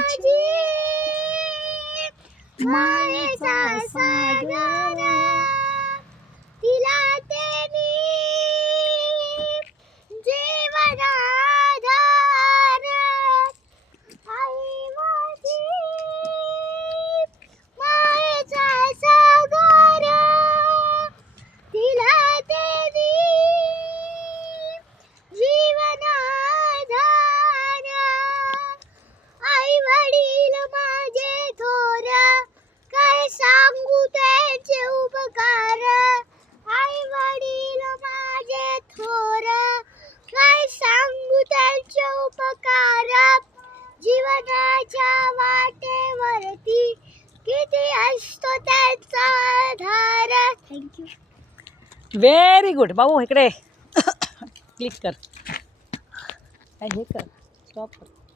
माझी मायेचा सागर तिला देवी जीवनाधार आई माझी मायेचा सागर तिला देवी जीवनाधार आई वडील माझे थोर काय सांगू त्याचे उपकार आई वडील माझे थोर काय सांगू त्यांचे उपकार जीवनाच्या वाटेवरती किती असतो त्यांचा आधार. थँक्यू. Very good. भाऊ इकडे क्लिक कर. हे कर, स्टॉप कर.